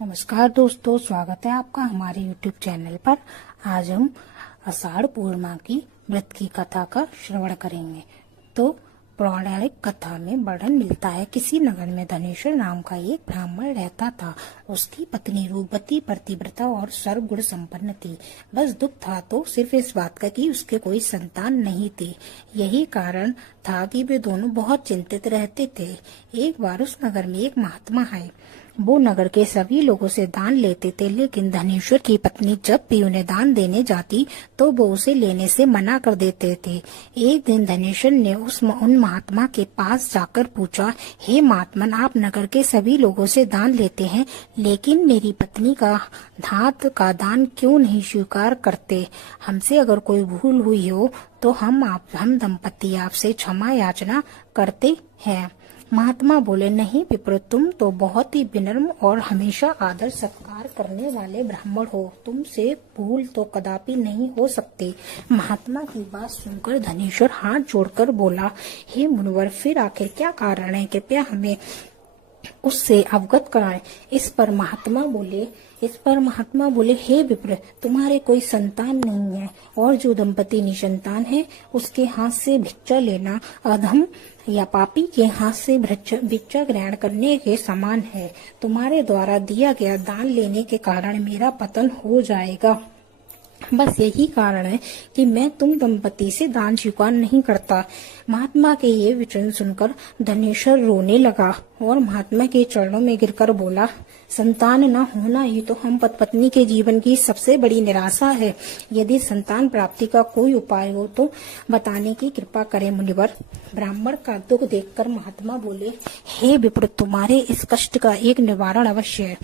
नमस्कार दोस्तों, स्वागत है आपका हमारे YouTube चैनल पर। आज हम आषाढ़ पूर्णिमा की व्रत की कथा का श्रवण करेंगे। तो पौराणिक कथा में वर्णन मिलता है, किसी नगर में धनेश्वर नाम का एक ब्राह्मण रहता था। उसकी पत्नी रूपवती, पतिव्रता और सर्वगुण संपन्न थी। बस दुख था तो सिर्फ इस बात का कि उसके कोई संतान नहीं थी। यही कारण था कि वे दोनों बहुत चिंतित रहते थे। एक बार उस नगर में एक महात्मा आए। वो नगर के सभी लोगों से दान लेते थे, लेकिन धनेश्वर की पत्नी जब भी उन्हें दान देने जाती तो वो उसे लेने से मना कर देते थे। एक दिन धनेश्वर ने उन महात्मा के पास जाकर पूछा, हे महात्मन, आप नगर के सभी लोगों से दान लेते हैं, लेकिन मेरी पत्नी का धात का दान क्यों नहीं स्वीकार करते? हमसे अगर कोई भूल हुई हो तो हम दंपति आपसे क्षमा याचना करते हैं। महात्मा बोले, नहीं विप्र, तुम तो बहुत ही विनम्र और हमेशा आदर सत्कार करने वाले ब्राह्मण हो। तुमसे भूल तो कदापि नहीं हो सकती। महात्मा की बात सुनकर धनेश्वर हाथ जोड़कर बोला, हे मुनिवर, फिर आखिर क्या कारण है? कृपया हमें उससे अवगत कराएं। इस पर महात्मा बोले, हे विप्र, तुम्हारे कोई संतान नहीं है और जो दंपति निसंतान है उसके हाथ से भिक्षा लेना अधम या पापी के हाथ से भिक्षा ग्रहण करने के समान है। तुम्हारे द्वारा दिया गया दान लेने के कारण मेरा पतन हो जाएगा। बस यही कारण है कि मैं तुम दंपति से दान स्वीकार नहीं करता। महात्मा के ये वचन सुनकर धनेश्वर रोने लगा और महात्मा के चरणों में गिरकर बोला, संतान न होना ही तो हम पत्नी के जीवन की सबसे बड़ी निराशा है। यदि संतान प्राप्ति का कोई उपाय हो तो बताने की कृपा करें मुनिवर। ब्राह्मण का दुख देखकर महात्मा बोले, हे विप्र, तुम्हारे इस कष्ट का एक निवारण अवश्य है।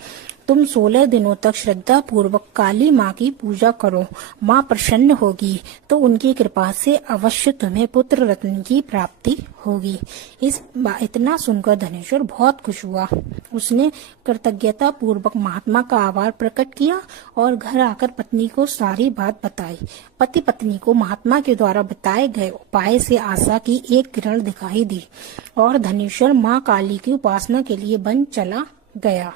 तुम 16 दिनों तक श्रद्धा पूर्वक काली माँ की पूजा करो। माँ प्रसन्न होगी तो उनकी कृपा से अवश्य तुम्हें पुत्र रत्न की प्राप्ति होगी। इतना सुनकर धनेश्वर बहुत खुश हुआ। उसने कृतज्ञता पूर्वक महात्मा का आभार प्रकट किया और घर आकर पत्नी को सारी बात बताई। पति पत्नी को महात्मा के द्वारा बताए गए उपाय से आशा की एक किरण दिखाई दी और धनेश्वर माँ काली की उपासना के लिए वन चला गया।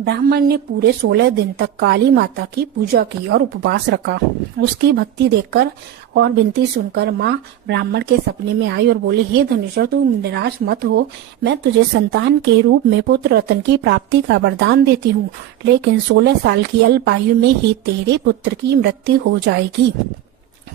ब्राह्मण ने पूरे 16 दिन तक काली माता की पूजा की और उपवास रखा। उसकी भक्ति देखकर और विनती सुनकर माँ ब्राह्मण के सपने में आई और बोली, हे धनेश्वर, तू निराश मत हो। मैं तुझे संतान के रूप में पुत्र रत्न की प्राप्ति का वरदान देती हूँ, लेकिन 16 साल की अल्प आयु में ही तेरे पुत्र की मृत्यु हो जाएगी।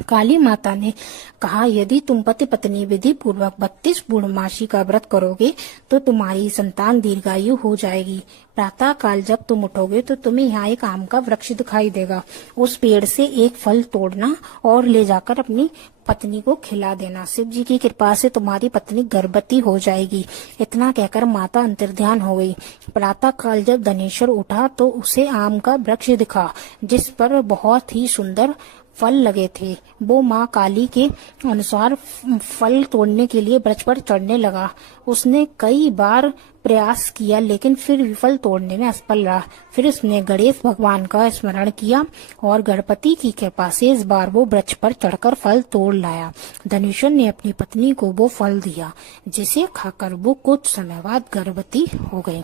काली माता ने कहा, यदि तुम पति पत्नी विधि पूर्वक 32 पूर्णमासी का व्रत करोगे तो तुम्हारी संतान दीर्घायु हो जाएगी। प्रातः काल जब तुम उठोगे तो तुम्हें यहाँ एक आम का वृक्ष दिखाई देगा। उस पेड़ से एक फल तोड़ना और ले जाकर अपनी पत्नी को खिला देना। शिव जी की कृपा से तुम्हारी पत्नी गर्भवती हो जाएगी। इतना कहकर माता अंतर्ध्यान हो गई। प्रातः काल जब धनेश्वर उठा तो उसे आम का वृक्ष दिखा जिस पर बहुत ही सुंदर फल लगे थे। वो माँ काली के अनुसार फल तोड़ने के लिए वृक्ष पर चढ़ने लगा। उसने कई बार प्रयास किया लेकिन फिर विफल तोड़ने में असफल रहा। फिर उसने गणेश भगवान का स्मरण किया और गणपति की कृपा से इस बार वो वृक्ष पर चढ़कर फल तोड़ लाया। धनेश्वर ने अपनी पत्नी को वो फल दिया, जिसे खाकर वो कुछ समय बाद गर्भवती हो गई।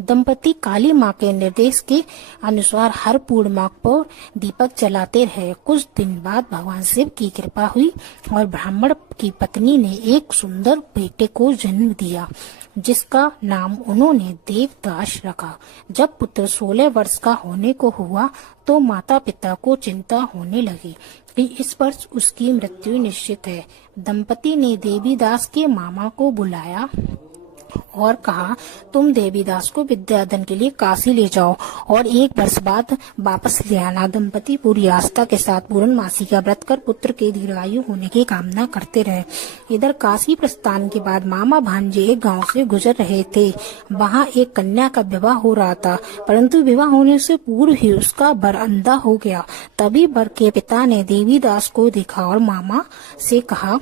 दंपति काली माँ के निर्देश के अनुसार हर पूर्णिमा पर दीपक जलाते रहे। कुछ दिन बाद भगवान शिव की कृपा हुई और ब्राह्मण की पत्नी ने एक सुंदर बेटे को जन्म दिया, जिसका नाम उन्होंने देवदास रखा। जब पुत्र 16 वर्ष का होने को हुआ तो माता पिता को चिंता होने लगी कि इस वर्ष उसकी मृत्यु निश्चित है। दंपति ने देवीदास के मामा को बुलाया और कहा, तुम देवीदास को विद्यादान के लिए काशी ले जाओ और 1 वर्ष बाद वापस ले आना। दंपति पूरी आस्था के साथ पूर्णमासी का व्रत कर पुत्र के दीर्घायु होने की कामना करते रहे। इधर काशी प्रस्थान के बाद मामा भांजे एक गांव से गुजर रहे थे। वहां एक कन्या का विवाह हो रहा था, परंतु विवाह होने से पूर्व ही उसका वर अंधा हो गया। तभी वर के पिता ने देवीदास को देखा और मामा से कहा,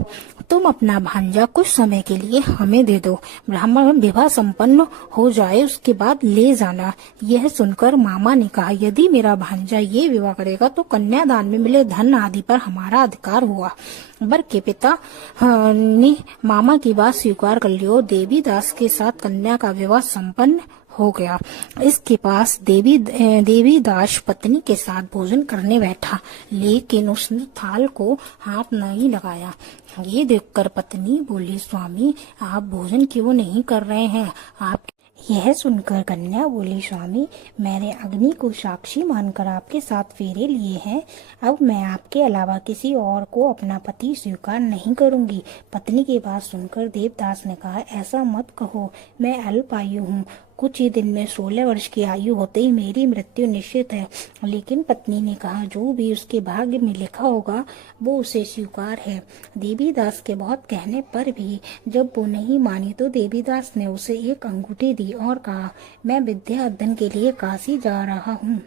तुम अपना भांजा कुछ समय के लिए हमें दे दो। ब्राह्मण विवाह संपन्न हो जाए उसके बाद ले जाना। यह सुनकर मामा ने कहा, यदि मेरा भांजा ये विवाह करेगा तो कन्यादान में मिले धन आदि पर हमारा अधिकार हुआ। वर के पिता ने मामा की बात स्वीकार कर ली और देवीदास के साथ कन्या का विवाह संपन्न हो गया। इसके पास देवीदास पत्नी के साथ भोजन करने बैठा, लेकिन उसने थाल को हाथ नहीं लगाया। ये देखकर पत्नी बोली, स्वामी आप भोजन क्यों नहीं कर रहे हैं? आप यह सुनकर कन्या बोली, स्वामी मैंने अग्नि को साक्षी मानकर आपके साथ फेरे लिए हैं। अब मैं आपके अलावा किसी और को अपना पति स्वीकार नहीं करूंगी। पत्नी की बात सुनकर देवदास ने कहा, ऐसा मत कहो, मैं अल्पायु हूँ। कुछ ही दिन में 16 वर्ष की आयु होते ही मेरी मृत्यु निश्चित है। लेकिन पत्नी ने कहा, जो भी उसके भाग्य में लिखा होगा वो उसे स्वीकार है। देवीदास के बहुत कहने पर भी जब वो नहीं मानी तो देवीदास ने उसे एक अंगूठी दी और कहा, मैं विद्या अध्ययन के लिए काशी जा रहा हूँ,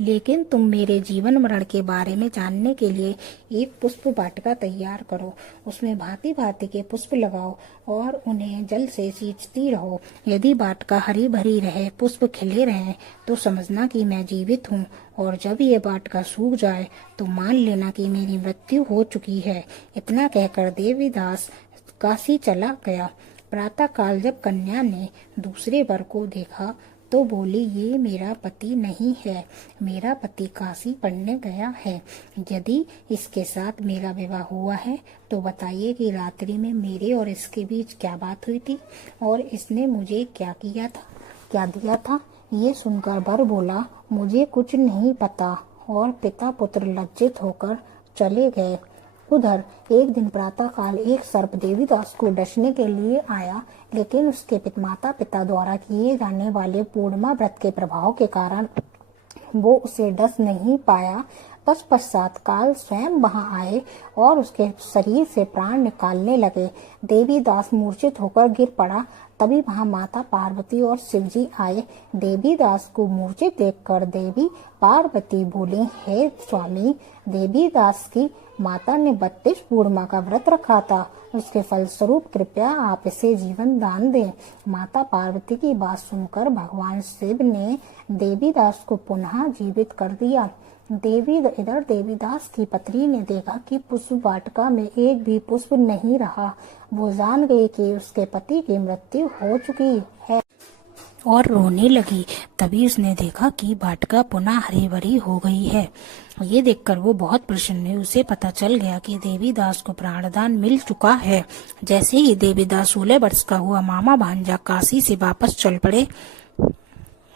लेकिन तुम मेरे जीवन मरण के बारे में जानने के लिए एक पुष्प वाटिका तैयार करो। उसमें भांति भांति के पुष्प लगाओ और उन्हें जल से सींचती रहो। यदि वाटिका हरी भरी रहे, पुष्प खिले रहें, तो समझना कि मैं जीवित हूँ, और जब ये वाटिका सूख जाए तो मान लेना कि मेरी मृत्यु हो चुकी है। इतना कहकर देवीदास काशी चला गया। प्रातः काल जब कन्या ने दूसरे वर को देखा तो बोली, ये मेरा पति नहीं है, मेरा पति काशी पढ़ने गया है। यदि इसके साथ मेरा विवाह हुआ है तो बताइए कि रात्रि में मेरे और इसके बीच क्या बात हुई थी और इसने मुझे क्या किया था, क्या दिया था। ये सुनकर वर बोला, मुझे कुछ नहीं पता, और पिता पुत्र लज्जित होकर चले गए। उधर एक दिन प्रातः काल एक सर्प देवीदास को डसने के लिए आया, लेकिन उसके माता पिता द्वारा किए जाने वाले पूर्णिमा व्रत के प्रभाव के कारण वो उसे डस नहीं पाया। तत्पश्चात काल स्वयं वहां आए और उसके शरीर से प्राण निकालने लगे। देवीदास मूर्छित होकर गिर पड़ा। तभी वहां माता पार्वती और शिवजी आए। देवीदास को मूर्छित देखकर देवी पार्वती बोली, हे स्वामी, देवीदास की माता ने 32 पूर्णिमा का व्रत रखा था, उसके फलस्वरूप कृपया आप इसे जीवन दान दें। माता पार्वती की बात सुनकर भगवान शिव ने देवीदास को पुनः जीवित कर दिया। इधर देवीदास की पत्नी ने देखा कि पुष्प वाटिका में एक भी पुष्प नहीं रहा। वो जान गई कि उसके पति की मृत्यु हो चुकी है और रोने लगी। तभी उसने देखा कि वाटिका पुनः हरी भरी हो गई है। ये देखकर वो बहुत प्रसन्न हुई। उसे पता चल गया कि देवीदास को प्राणदान मिल चुका है। जैसे ही देवीदास 16 वर्ष का हुआ, मामा भांजा काशी से वापस चल पड़े।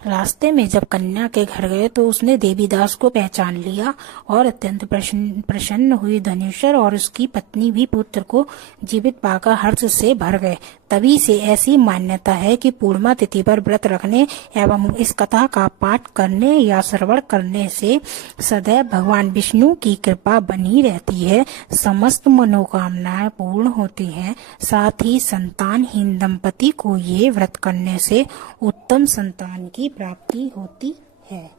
रास्ते में जब कन्या के घर गए तो उसने देवीदास को पहचान लिया और अत्यंत प्रसन्न हुई। धनेश्वर और उसकी पत्नी भी पुत्र को जीवित पाकर हर्ष से भर गए। तभी से ऐसी मान्यता है कि पूर्णिमा तिथि पर व्रत रखने एवं इस कथा का पाठ करने या श्रवण करने से सदैव भगवान विष्णु की कृपा बनी रहती है, समस्त मनोकामनाएं पूर्ण होती हैं। साथ ही संतानहीन दंपति को ये व्रत करने से उत्तम संतान की प्राप्ति होती है।